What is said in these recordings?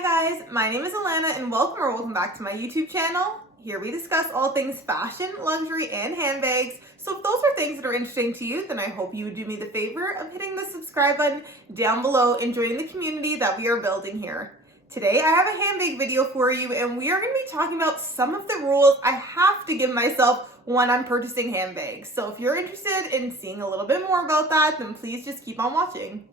Hi guys, my name is Alana and welcome back to my YouTube channel. Here we discuss all things fashion, luxury, and handbags. So if those are things that are interesting to you, then I hope you would do me the favor of hitting the subscribe button down below and joining the community that we are building here. Today I have a handbag video for you and we are going to be talking about some of the rules I have to give myself when I'm purchasing handbags. So if you're interested in seeing a little bit more about that, then please just keep on watching.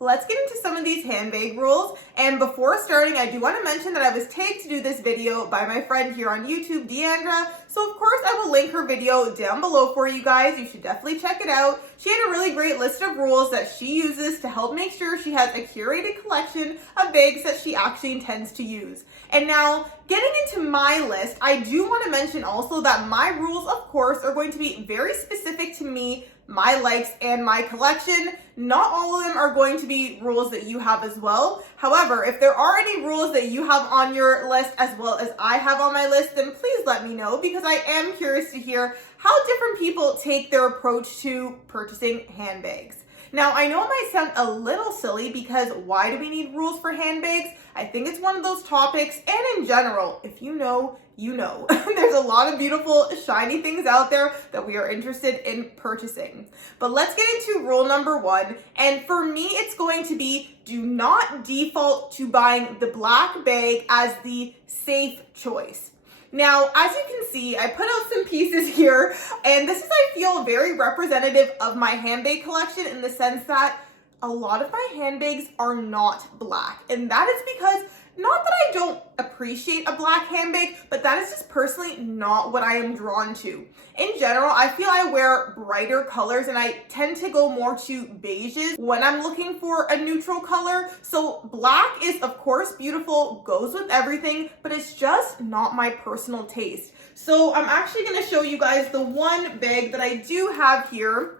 Let's get into some of these handbag rules. And before starting, I do want to mention that I was tagged to do this video by my friend here on YouTube, Deandra. So of course I will link her video down below for you guys. You should definitely check it out. She had a really great list of rules that she uses to help make sure she has a curated collection of bags that she actually intends to use. And now, getting into my list, I do want to mention also that my rules, of course, are going to be very specific to me, my likes, and my collection. Not all of them are going to be rules that you have as well. However, if there are any rules that you have on your list as well as I have on my list, then please let me know because I am curious to hear how different people take their approach to purchasing handbags. Now, I know it might sound a little silly because why do we need rules for handbags? I think it's one of those topics, and in general, if you know, you know. There's a lot of beautiful, shiny things out there that we are interested in purchasing. But let's get into rule number one, and for me, it's going to be do not default to buying the black bag as the safe choice. Now, as you can see, I put out some pieces here, and this is, I feel, very representative of my handbag collection in the sense that a lot of my handbags are not black. And that is because, not that I don't appreciate a black handbag, but that is just personally not what I am drawn to. In general, I feel I wear brighter colors and I tend to go more to beiges when I'm looking for a neutral color. So black is of course beautiful, goes with everything, but it's just not my personal taste. So I'm actually gonna show you guys the one bag that I do have here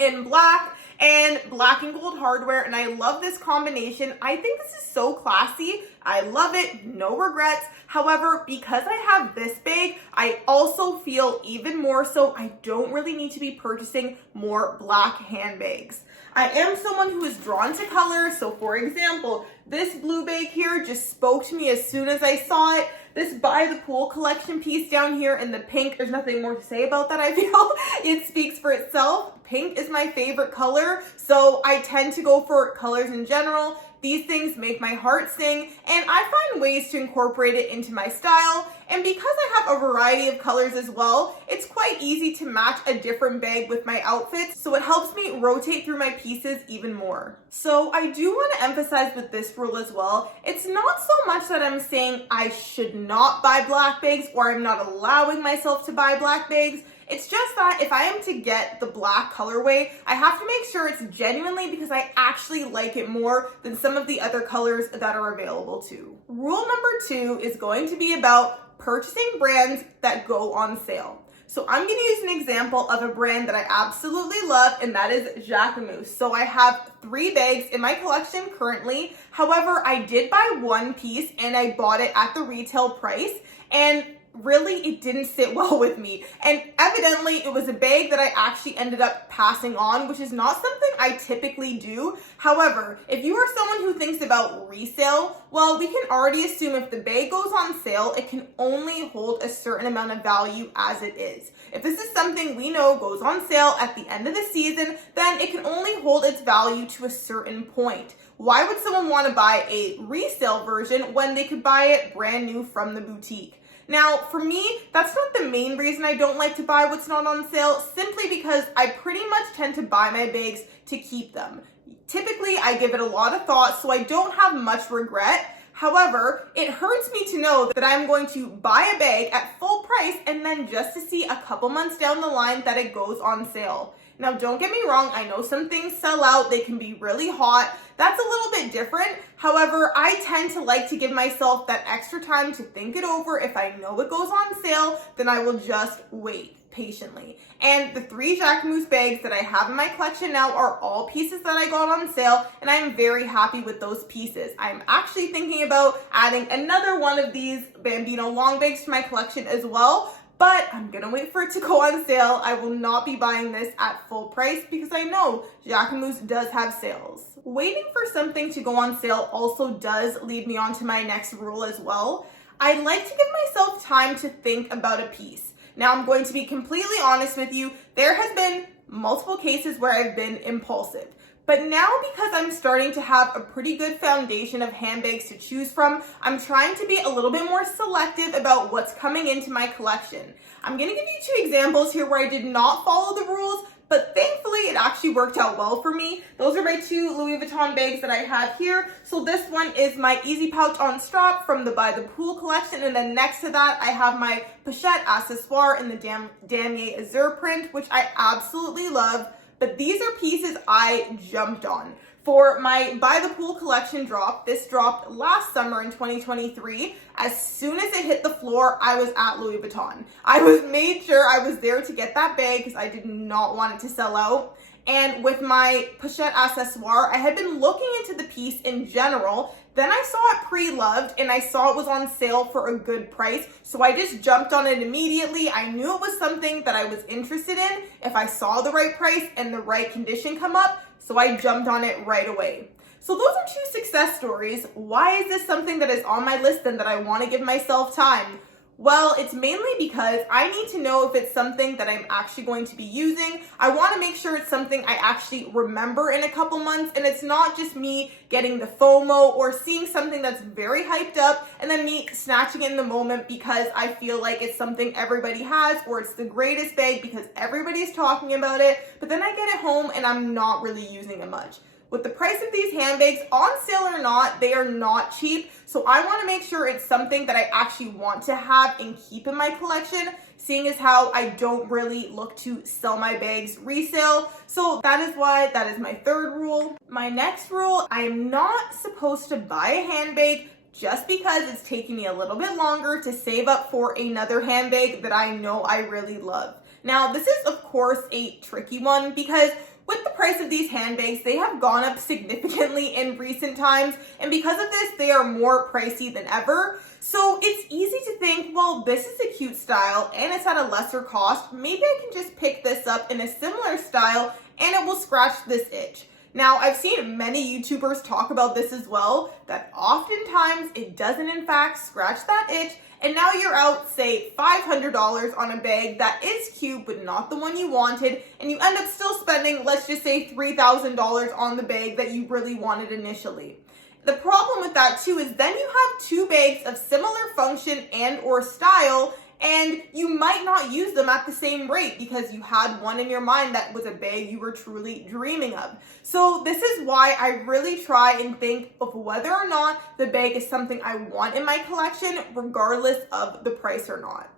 in black and black and gold hardware, and I love this combination. I think this is so classy. I love it, no regrets. However, because I have this bag, I also feel even more so I don't really need to be purchasing more black handbags. I am someone who is drawn to color, so for example, this blue bag here just spoke to me as soon as I saw it. This By the Pool collection piece down here in the pink, there's nothing more to say about that, I feel. It speaks for itself. Pink is my favorite color, so I tend to go for colors in general. These things make my heart sing, and I find ways to incorporate it into my style. And because I have a variety of colors as well, it's quite easy to match a different bag with my outfits, so it helps me rotate through my pieces even more. So I do want to emphasize with this rule as well, it's not so much that I'm saying I should not buy black bags or I'm not allowing myself to buy black bags. It's just that if I am to get the black colorway, I have to make sure it's genuinely because I actually like it more than some of the other colors that are available too. Rule number two is going to be about purchasing brands that go on sale. So I'm going to use an example of a brand that I absolutely love, and that is Jacquemus. So I have 3 bags in my collection currently. However, I did buy one piece and I bought it at the retail price, and really it didn't sit well with me, and evidently it was a bag that I actually ended up passing on, which is not something I typically do. However, if you are someone who thinks about resale, well, we can already assume if the bag goes on sale, it can only hold a certain amount of value as it is. If this is something we know goes on sale at the end of the season, then it can only hold its value to a certain point. Why would someone want to buy a resale version when they could buy it brand new from the boutique? Now, for me, that's not the main reason I don't like to buy what's not on sale, simply because I pretty much tend to buy my bags to keep them. Typically, I give it a lot of thought, so I don't have much regret. However, it hurts me to know that I'm going to buy a bag at full price and then just to see a couple months down the line that it goes on sale. Now, don't get me wrong, I know some things sell out, they can be really hot. That's a little bit different. However, I tend to like to give myself that extra time to think it over. If I know it goes on sale, then I will just wait patiently. And the 3 Jacquemus bags that I have in my collection now are all pieces that I got on sale, and I'm very happy with those pieces. I'm actually thinking about adding another one of these Bambino long bags to my collection as well. but I'm gonna wait for it to go on sale. I will not be buying this at full price because I know Jacquemus does have sales. Waiting for something to go on sale also does lead me on to my next rule as well. I like to give myself time to think about a piece. Now, I'm going to be completely honest with you. There has been multiple cases where I've been impulsive. But now, because I'm starting to have a pretty good foundation of handbags to choose from, I'm trying to be a little bit more selective about what's coming into my collection. I'm going to give you 2 examples here where I did not follow the rules, but thankfully it actually worked out well for me. Those are my 2 Louis Vuitton bags that I have here. So this one is my Easy Pouch on Strap from the By the Pool collection, and then next to that I have my Pochette Accessoire in the Damier Azur print, which I absolutely love. But these are pieces I jumped on. For my By the Pool collection drop, this dropped last summer in 2023. As soon as it hit the floor, I was at Louis Vuitton. I made sure I was there to get that bag because I did not want it to sell out. And with my Pochette Accessoire, I had been looking into the piece in general. Then I saw it pre-loved and I saw it was on sale for a good price. So I just jumped on it immediately. I knew it was something that I was interested in if I saw the right price and the right condition come up. So I jumped on it right away. So those are 2 success stories. Why is this something that is on my list and that I want to give myself time? Well, it's mainly because I need to know if it's something that I'm actually going to be using. I want to make sure it's something I actually remember in a couple months, and it's not just me getting the FOMO or seeing something that's very hyped up and then me snatching it in the moment because I feel like it's something everybody has or it's the greatest bag because everybody's talking about it, but then I get it home and I'm not really using it much. With the price of these handbags, on sale or not, they are not cheap. So I want to make sure it's something that I actually want to have and keep in my collection, seeing as how I don't really look to sell my bags resale. So that is why that is my 3rd rule. My next rule, I am not supposed to buy a handbag just because it's taking me a little bit longer to save up for another handbag that I know I really love. Now, this is of course a tricky one because with the price of these handbags, they have gone up significantly in recent times, and because of this, they are more pricey than ever. So it's easy to think, well, this is a cute style and it's at a lesser cost. Maybe I can just pick this up in a similar style and it will scratch this itch. Now, I've seen many YouTubers talk about this as well, that oftentimes it doesn't in fact scratch that itch, and now you're out, say, $500 on a bag that is cute, but not the one you wanted, and you end up still spending, let's just say, $3,000 on the bag that you really wanted initially. The problem with that too is then you have 2 bags of similar function and or style, and you might not use them at the same rate because you had one in your mind that was a bag you were truly dreaming of. So this is why I really try and think of whether or not the bag is something I want in my collection, regardless of the price or not.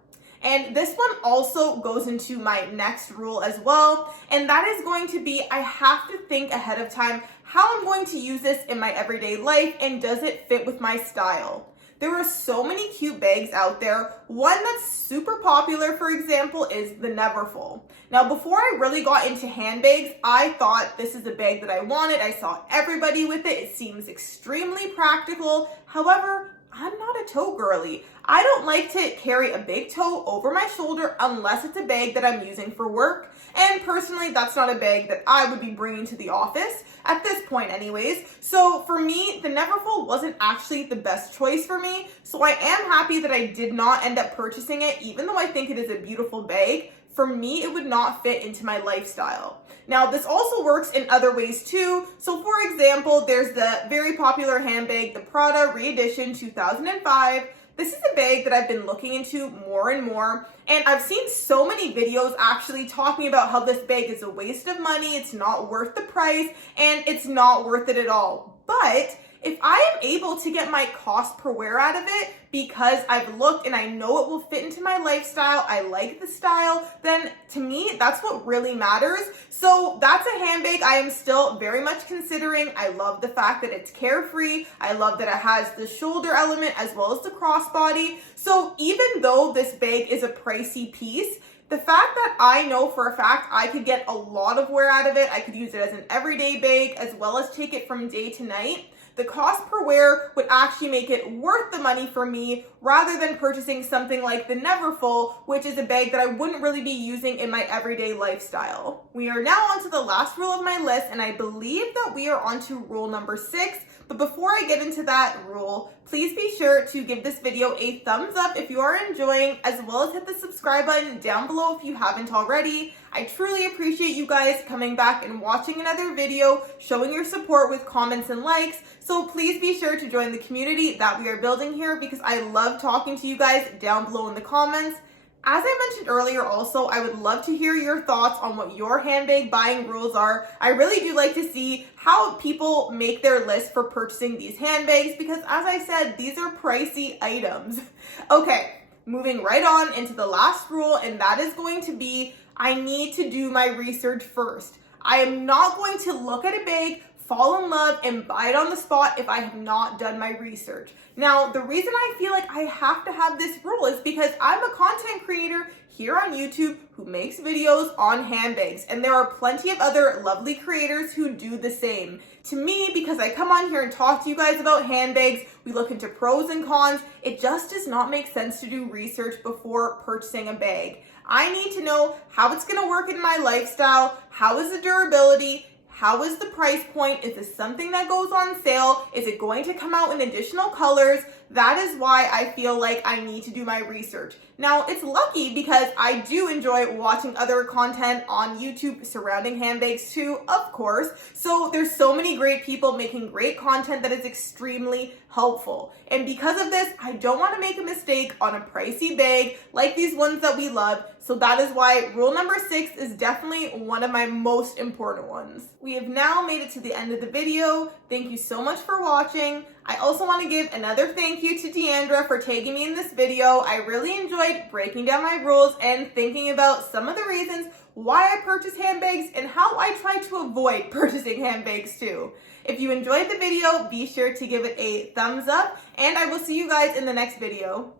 And this one also goes into my next rule as well, and that is going to be I have to think ahead of time how I'm going to use this in my everyday life and does it fit with my style. There are so many cute bags out there. One that's super popular, for example, is the Neverfull. Now, before I really got into handbags, I thought this is a bag that I wanted. I saw everybody with it. It seems extremely practical. However, I'm not a tote girly. I don't like to carry a big tote over my shoulder unless it's a bag that I'm using for work. And personally, that's not a bag that I would be bringing to the office at this point anyways. So for me, the Neverfull wasn't actually the best choice for me. So I am happy that I did not end up purchasing it, even though I think it is a beautiful bag. For me, it would not fit into my lifestyle. Now, this also works in other ways too. So for example, there's the very popular handbag, the Prada Re-Edition 2005. This is a bag that I've been looking into more and more, and I've seen so many videos actually talking about how this bag is a waste of money, it's not worth the price, and it's not worth it at all. But if I am able to get my cost per wear out of it because I've looked and I know it will fit into my lifestyle, I like the style, then to me, that's what really matters. So that's a handbag I am still very much considering. I love the fact that it's carefree. I love that it has the shoulder element as well as the crossbody. So even though this bag is a pricey piece, the fact that I know for a fact I could get a lot of wear out of it, I could use it as an everyday bag as well as take it from day to night, The cost per wear would actually make it worth the money for me rather than purchasing something like the Neverfull, which is a bag that I wouldn't really be using in my everyday lifestyle. We are now on to the last rule of my list, and I believe that we are on to rule number 6. But before I get into that rule, please be sure to give this video a thumbs up if you are enjoying, as well as hit the subscribe button down below if you haven't already. I truly appreciate you guys coming back and watching another video, showing your support with comments and likes. So please be sure to join the community that we are building here, because I love talking to you guys down below in the comments. As I mentioned earlier also, I would love to hear your thoughts on what your handbag buying rules are. I really do like to see how people make their list for purchasing these handbags, because as I said, these are pricey items. Okay, moving right on into the last rule, and that is going to be, I need to do my research first. I am not going to look at a bag, fall in love, and buy it on the spot if I have not done my research. Now, the reason I feel like I have to have this rule is because I'm a content creator here on YouTube who makes videos on handbags, and there are plenty of other lovely creators who do the same. To me, because I come on here and talk to you guys about handbags, we look into pros and cons, it just does not make sense to do research before purchasing a bag. I need to know how it's going to work in my lifestyle, how is the durability, how is the price point? Is this something that goes on sale? Is it going to come out in additional colors? That is why I feel like I need to do my research. Now, it's lucky because I do enjoy watching other content on YouTube surrounding handbags too, of course. So there's so many great people making great content that is extremely helpful. And because of this, I don't want to make a mistake on a pricey bag like these ones that we love. So that is why rule number 6 is definitely one of my most important ones. We have now made it to the end of the video. Thank you so much for watching. I also want to give another thank you to Deandra for tagging me in this video. I really enjoyed breaking down my rules and thinking about some of the reasons why I purchase handbags and how I try to avoid purchasing handbags too. If you enjoyed the video, be sure to give it a thumbs up, and I will see you guys in the next video.